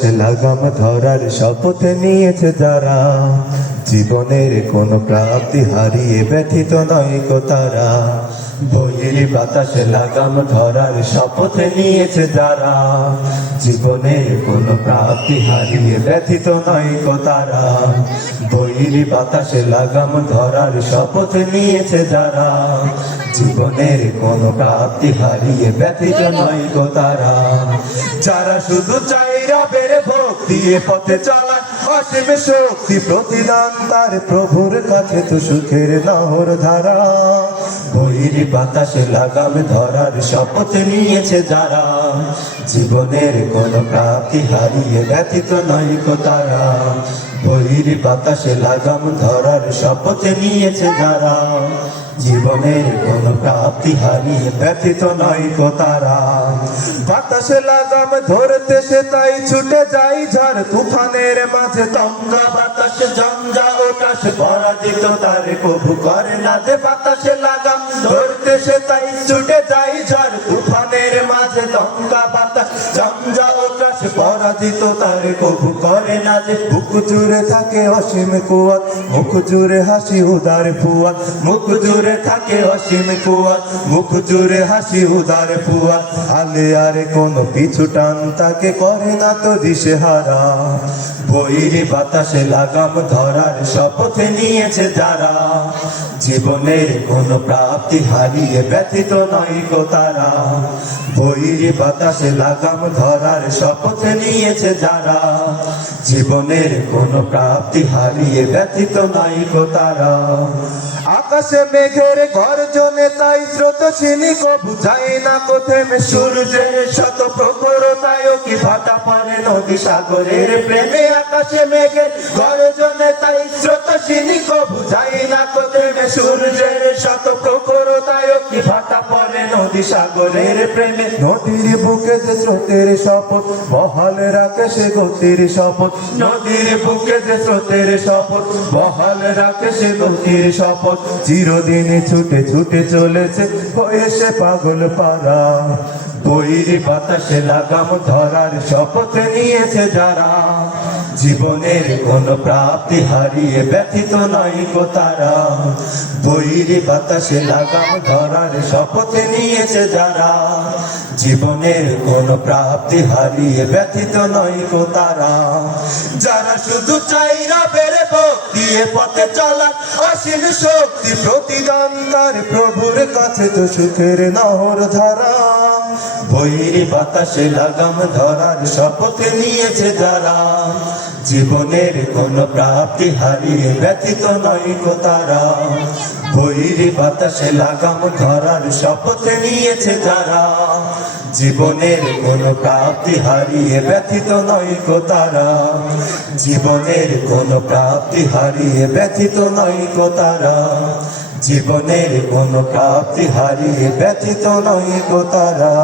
বাতাসে লাগাম ধরার শপথ নিয়েছে যারা, জীবনের কোন প্রাপ্তি হারিয়ে ব্যথিত নয় কো তারা। বইয়ের বাতাসে লাগাম ধরার শপথ নিয়েছে যারা, জীবনের কোন প্রাপ্তি হারিয়ে ব্যথিত নয় কো তারা। বইয়ের বাতাসে লাগাম ধরার শপথ নিয়েছে যারা, জীবনের কোন প্রাপ্তি হারিয়ে ব্যথিত নয় কো তারা। যারা শুধু চাই রবের ভক্তি এ পথে চলা, অসীম শক্তি প্রতিদান তার প্রভুর কাছে তো সুখের নহর ধারা। বইয়ের বাতাসে লাগাম ধরার শপথ নিয়েছে যারা, জীবনের কোন প্রাপ্তি হারিয়ে ব্যথিত নয় কো তারা। বইয়ের বাতাসে লাগাম ধরার শপথ নিয়েছে যারা, জীবনের কোন প্রাপ্তি হারিয়ে ব্যথিত নয় কো তারা। বাতাসে লাগাম ধরতে সে তাই ছুটে যাই ঝড় তুফানের মাঝে, তঙ্গা বাতাস ঝঞ্ঝা ওটাস পরাজিত তার কবু করে না যে। বাতাসে লাগাম ধরতে সে তাই ছুটে যাই ঝড় তুফানের মাঝে, তঙ্গা বাতাস ঝঞ্ঝা ওটাস পরাজিত তার কবু করে না যে। বুক জুড়ে থাকে অসীম কুয়াত, মুখ জুড়ে হাসি উদার ফুয়াত। মুখ জুড়ে থাকে অসীম কুয়াত, মুখ জুড়ে হাসি উদার ফুয়াত। আলে আরে কোনো পিছু টান তাকে করে না তো দিশেহারা। বইয়ের বাতাসে লাগাম ধরার শপথ নিয়েছে যারা, জীবনের কোন প্রাপ্তি হারিয়ে ব্যথিত নয় কো তারা। বইয়ের বাতাসে লাগাম ধরার শপথ নিয়েছে যারা, জীবনের কোন প্রাপ্তি হারিয়ে ব্যথিত নয় কো তারা। আকাশে মেঘের গর্জনে তাই স্রোতস্বিনী কবু যায় না কো থেমে, সূর্যের শত প্রখরতায় কি ভাটা পারে নদী সাগরের প্রেমে। আকাশে মেঘের গর্জনে তাই স্রোতস্বিনী কবু যায় না কো থেমে, সূর্যের শত প্রখরতায় কি ভাটা পড়ে নদী সাগরের প্রেমে। নদীর বুকে যে স্রোতের শপথ বহাল রাখে সে গতির শপথ, নদীর বুকে যে স্রোতের শপথ বহাল রাখে সে গতির শপথ। চিরদিনে ছুটে ছুটে চলেছে হয়ে সে পাগল পারা। বইয়ের বাতাসে লাগাম ধরার শপথ নিয়েছে যারা, জীবনের কোন প্রাপ্তি হারিয়ে ব্যথিত নয় কো তারা। বইয়ের বাতাসে লাগাম ধরার শপথ নিয়েছে যারা, জীবনের কোন প্রাপ্তি হারিয়ে ব্যথিত নয় কো তারা। যারা শুধু চাই রবের ভক্তি এ পথে চলা, অসীম শক্তি প্রতিদান তার প্রভুর কাছে তো সুখের নহর ধারা। বইয়ের বাতাসে লাগাম ধরার শপথ নিয়েছে যারা, জীবনের কোন প্রাপ্তি হারিয়ে ব্যথিত নয় কো তারা। বইয়ের বাতাসে লাগাম ধরার শপথ নিয়েছে যারা, জীবনের কোন প্রাপ্তি হারিয়ে ব্যথিত নয় কো তারা। জীবনের কোন প্রাপ্তি হারিয়ে ব্যথিত নয় কো তারা। জীবনের কোন প্রাপ্তি হারিয়ে ব্যথিত নয় কো তারা।